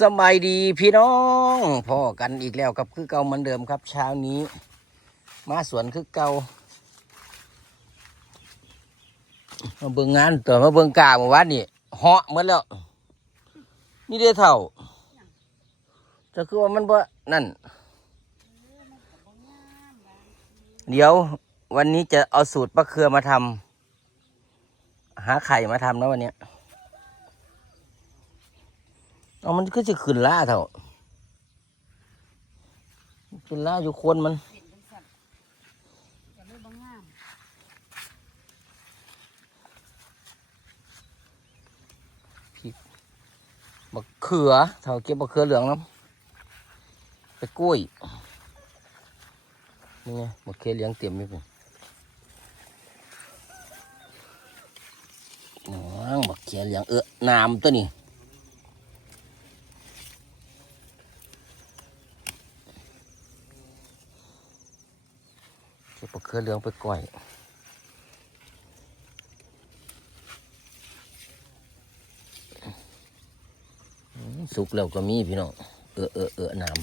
สบายดีพี่น้องพ่อกันอีกแล้วครับคือเก่าเหมือนเดิมครับ เช้านี้ มาสวนคือเก่ามาเบิ่งงานตัวมาเบิ่งกาเมื่อวานนี่เหาะหมดแล้ว นี่ได้เท่าจะคือว่ามันบ่นั่น เดี๋ยววันนี้จะเอาสูตรปลาเคือมาทำหาไข่มาทำนะวันเนี้ย เอามันก็จะขึ้นล่าเท่าขึ้นล่าอยู่คนมันบักเขือเท่าเก็บบักเขือเหลืองน้ำไปกล้วยนี่ไงบักเขือเหลืองเตรียมอยู่นี่น้องบักเขือเหลืองเออน้ำตัวนี้ เก็บ ปลาเขือเหลืองไปก่อยสุกแล้วก็มีพี่น้องเออเออเออน้ำ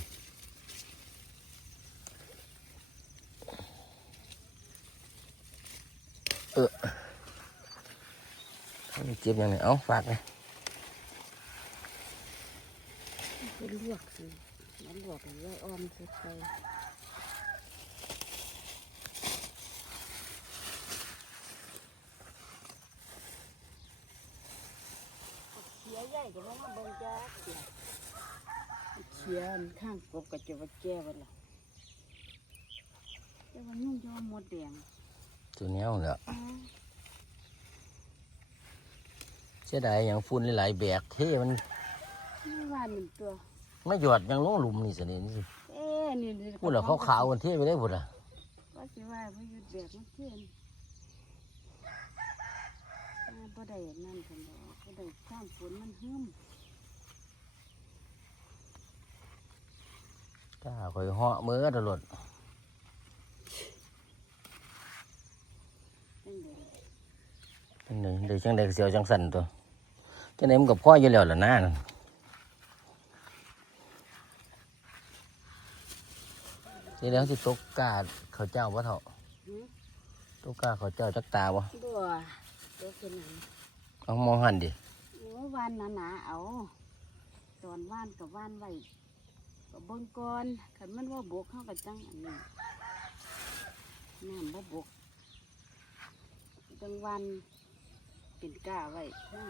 เออเจ็บยังไงเอาฝากเลยไปลวกสิมันลวกหรือว่าอ้อมใส่ ไข่เขียใหญ่ก็บ่มาเบิ่งจ้าเขียเขียอันข้างกบก็จะว่าแก้ไว้ล่ะแต่ว่ายุ่งจะว่าหมดแดงตัวเนี้ยเอาแหละอ๋อเสียดายอย่างฝุ่นหลายๆแบกเท่มันนี่ว่าหนึ่งตัวไม่หยอดยังลงหลุมนี่สินี่สิเอ๊ะนี่นี่พูดแล้วขาวๆกันเท่ไปได้พูดอะว่าสิว่าบ่หยุดแบกมันเทียนอ่าบ่ได้นั่นกันดอก บ่ได้ข้ามฝนมันหึมก้าคอยเหาะมือตลอดจังได๋จังไดเดี๋ยวจังไดก็เสียวจังสั่นตัวจังไดมันกับพ่ออยู่แล้วล่ะนะนั่นทีแล้วสิตกกาเขาเจ้าบ่เถาะหือตกกาเขาเจ้าจักตาบ่บัวเดี๋ยวเป็นหยัง เอามองหันดิ โอ้วานหนาๆเอา ตอนว่านกับว่านไว้กับเบิ่งก่อนคันมันว่าบกเข้ากับจังอันนี้น้ำบ่บกจังวันเป็นก้าไว้นะ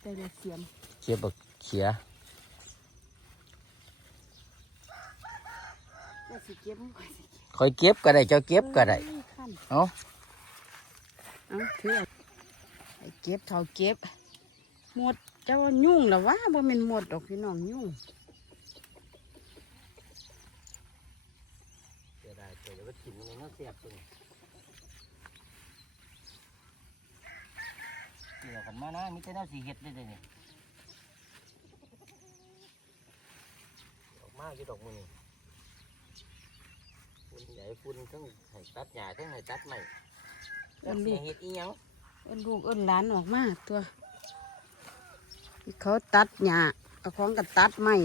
แต่ละเสียมเขียบบักเขียก็สิเก็บมันก่อนสิคอยเก็บก็ได้เจ้าเก็บก็ได้เอ้ยขั้นเอาเอาถือ เอาไปเก็บเท่าเก็บหมดเจ้าว่ายุ่งหรอวะบ่แม่นหมดดอกพี่น้องยุ่งเสียดายเดี๋ยวก็ถิ่มมันเสียบตัวนี้เดี๋ยวกันมานะมีแต่แนวสีเห็ดได้เลยนี่ออกมาอยู่ดอกมือนี่ฝุ่นใหญ่ฝุ่นทั้งให้ตัดหญ้าทั้งให้ตัดไม้แล้วเสียเห็ดอีหยัง เอิ้นลูกเอิ้นหลานออกมาตัว เขาตัดหญ้าเอาของกันตัดไม้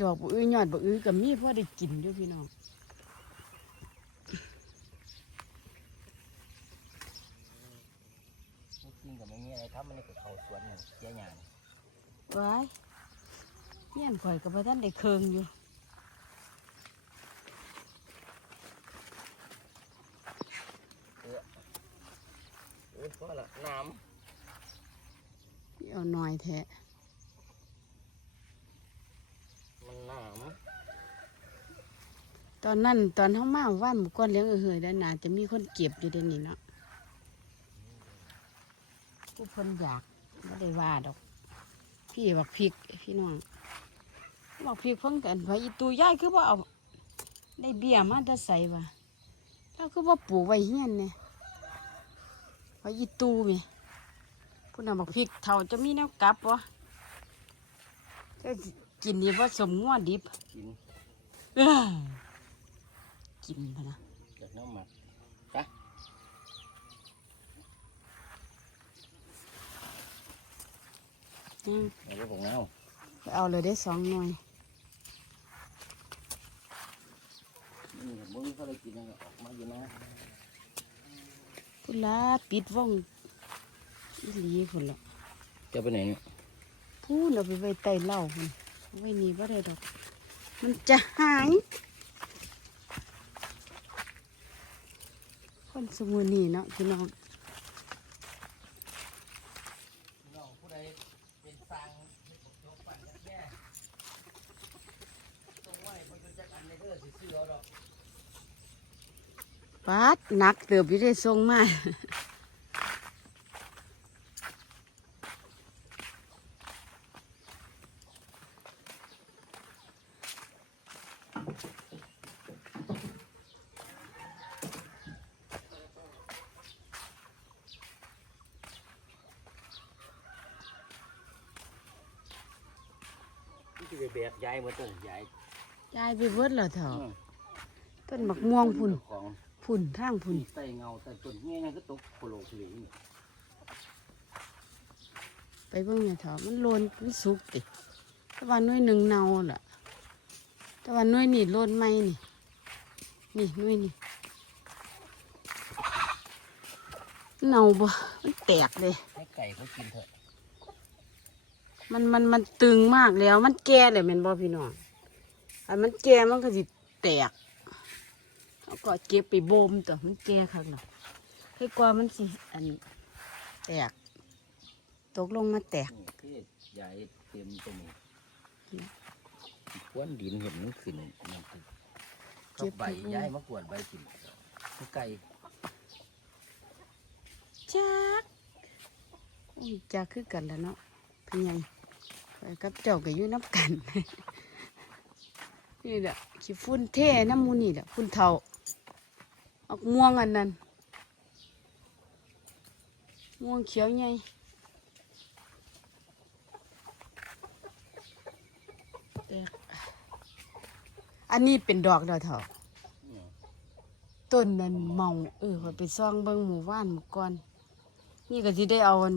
ดอกบอื้อยอดบอื้อกับมีพ่อได้กินอยู่พี่น้องจริงๆก็ไม่มีอะไรทำมันนี่ก็เขาสวนนี่เสียหญ้านี่ไว้ เงี้ยนข่อยกับพ่ท่านได้เคืองอยู่โอ้ยพอละน้เอาหน่อยแท้ำมันน้ตอนนั้นตอนเขามาว่านหมูก้อนเลี้ยงเออเฮยด้านหนาจะมีคนเก็บอยู่เดี๋ยวนี้เนาะผู้เพิ่นอยากไม่ได้ว่าดอก พี่บักพริกพี่น้อง บักพริกเพิ่งกันพออีตูย่ายคือว่าเอาได้เบี้ยมาแต่ใส่ว่าถ้าคือว่าปลูกไว้เฮียนเนี่ยพออีตูมีพุ่นน่ะบักพริกเท่าจะมีแนวกลับวะจะกินดีว่าสมงัวดิบำกินเอ้ยกินพะนะจากน้ำหมักอืม เอาไปของเงาไปเอาเลยได้สองหน่วย นี่เห็น มึงเขาได้กินยังไงออกมาอยู่นะพุ่นละปิดว่องอีหลีพุ่นละจะไปไหนเนี่ยพูนเอาไปไว้ใต้เหล้าพุ่นเอาไว้นี่บ่ได้ดอก มันจะหายคนสมุนี่เนาะพี่น้องน้องผู้ใดเป็นสังยกปั่นแย่ตรงไว้มันจะอันในเด้อสิซื้อเอาดอก ปัดหนักเติบอยู่ได้ทรงมาที่จะแบกย้ายมาต้นย้ายยายไปเบิดแล้วเถอะอืมต้นบักม่วงพุ่น ของ พุ่นทางพุ่นใต้เงาใต้ต้นเงี้ยนั่นก็ตกโคโลโคลีนี่ไปเบิ่งเนี่ยเถอะมันโลนมันสุกติแต่ว่าหน้อยหนึ่งเนาล่ะ แต่ว่าหน้อยนี่โลนไหมนี่ นี่หน้อยนี่เนาบ่มันแตกเลยให้ไก่เขากินเถอะมันมันมันตึงมากแล้ว มันแก่เลยแม่นบ่พี่น้องอันมันแก่มันก็สิแตก แล้วก็เก็บไปโบมตัวมันแก่คักเนาะให้กว่ามันสิอันแตก ตกลงมาแตกนี่ที่ย้ายเต็มตรงนี้ควนดินเห็นมันขึ้นนั่นคือเก็ก็บใบผักบุ้งย้ายมากวนใบกินคือไก่จักอุ้ยจักคือกันแล้วเนาะพี่ใหญ่ไปกับเจ้าก็อยู่น้ำกัน นี่แหละขี้ฝุ่นเท่น้ำมูนี่แหละฝุ่นเทา ออกม่วงอันนั้น ม่วงเขียวใหญ่แตกอันนี้เป็นดอกดอกเถาต้นนั้นเมา เออไปซ่องเบิ่งหมู่บ้านหมู่ก่อน นี่ก็สิได้เอาอัน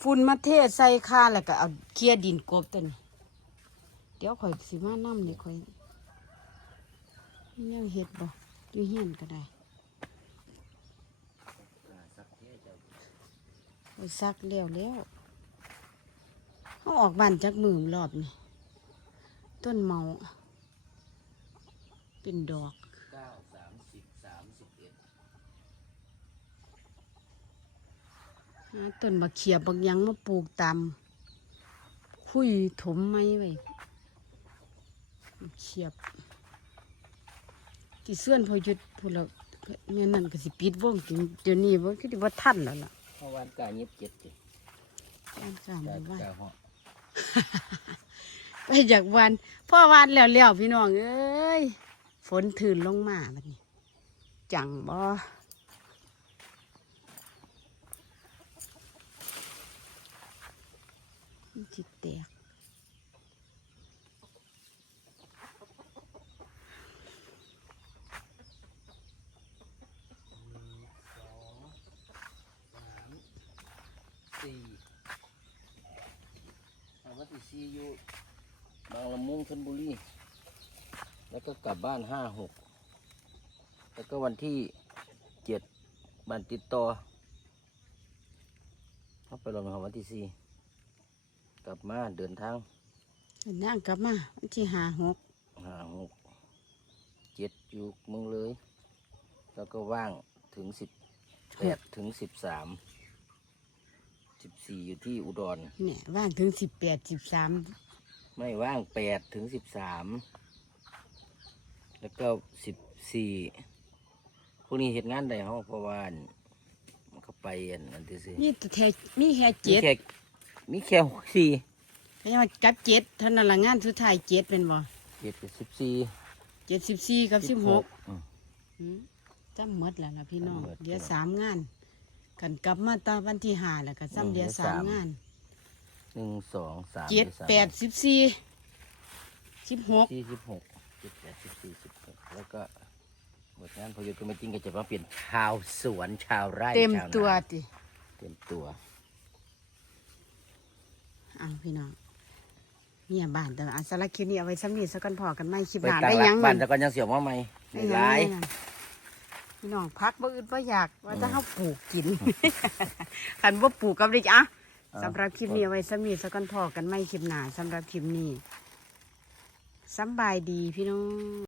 ฝุ่นมาเทใส่ค่าแล้วก็เอาเคลียดินกบตัวนี้เดี๋ยวข่อยสิมานํนี่ข่อยนี่ยังเฮ็ดบ่ อยู่เฮียนก็ได้กาสักเท่จะข่อยซักแล้วแล้วเฮาออกบ้านจักมือรอบนี่ต้นเมา เป็นดอกเก้าสามสิบสามสิบเอ็ดหาต้นบักเขียบบักยังมาปลูกตามคุยถมไม้ไว้เขียบ ที่เสื่อนพอหยุดพูดแล้วแม่นั่นก็สิปิดวงจริงเดี๋ยวนี้ว่าคือว่าทันแล้วล่ะเมื่อวานกาเงียบเจ็ดจิการสร้างหกามู่บ้านกาเหาะไปจากวันพ่อวานแล้วแล้วพี่น้องเอ้ยฝนถืนลงมาบัดนี้ จังบ่มันจิตแตก สี่ เอาวันที่สี่อยู่บางละมุงชนบุรี แล้วก็กลับบ้านห้าหก แล้วก็วันที่เจ็ดบ้านติดต่อเข้าไปลงครับวันที่สี่กลับมาเดินทางนั่งกลับมาวันที่หาหกห้าหกเจ็ดอยู่เมืองเลย แล้วก็ว่างถึงสิบแปดถึงสิบสาม สิบสี่อยู่ที่อุดร เนี่ยว่างถึงสิบแปดสิบสามไม่ว่างแปดถึงสิบสามแล้วก็สิบสี่พวกนี้เหตุงานใดเขาเพราะว่ามันก็ไปอันนั้นที่สินี่แต่แท้มีแค่มีเจ็ดแค่มีแค่สี่เขาจะมากับเจ็ดเท่านั้นละงานสุดท้ายเจ็ดเป็นบ่เจ็ดกับสิบสี่เจ็ดสิบสี่กับสิบหกอืมอืมจำหมดแล้วล่ะพี่น้องจำหมดเดี๋ยวสามงาน กันกลับมาตอนวันที่ห้าแล้วก็อืซ้ำมเดี๋ยวเดี๋ยวสามสามงานหนึ่งสองสามเจ็ดสามแปดสิบสี่สิบหกสี่สิบหกเจ็ดแปดสิบสี่สิบหกหแล้วก็หมดงานพอหยุดก็ไม่จริงก็จะมาเปลี่ยนชาวสวนชาวไร่เต็มชานาตัวติเต็มตัวเอ้าพี่น้องเนี่ยบ้านแต่ว่าอันสารบคลิปนี้เอาไว้ซ้ำนี้สักกันพอกันไม่คลิปไปหน้าตั้งได้หลัยักงบ้านั่นนแต่ก็ยังเสียวมาใหม่ได้ไม่ยังร้ายนั่น พี่น้องพักบ่อึดบ่อยากว่าจะเฮาปลูกกินคันบ่ปลูกก็บ่ได้จ้ะอ่าสำหรับคลิปนี้เอาไว้ซ้ำนี้สักกันพอกันไม่คลิปหน้าสำหรับคลิปนี้สำบายดีพี่น้อง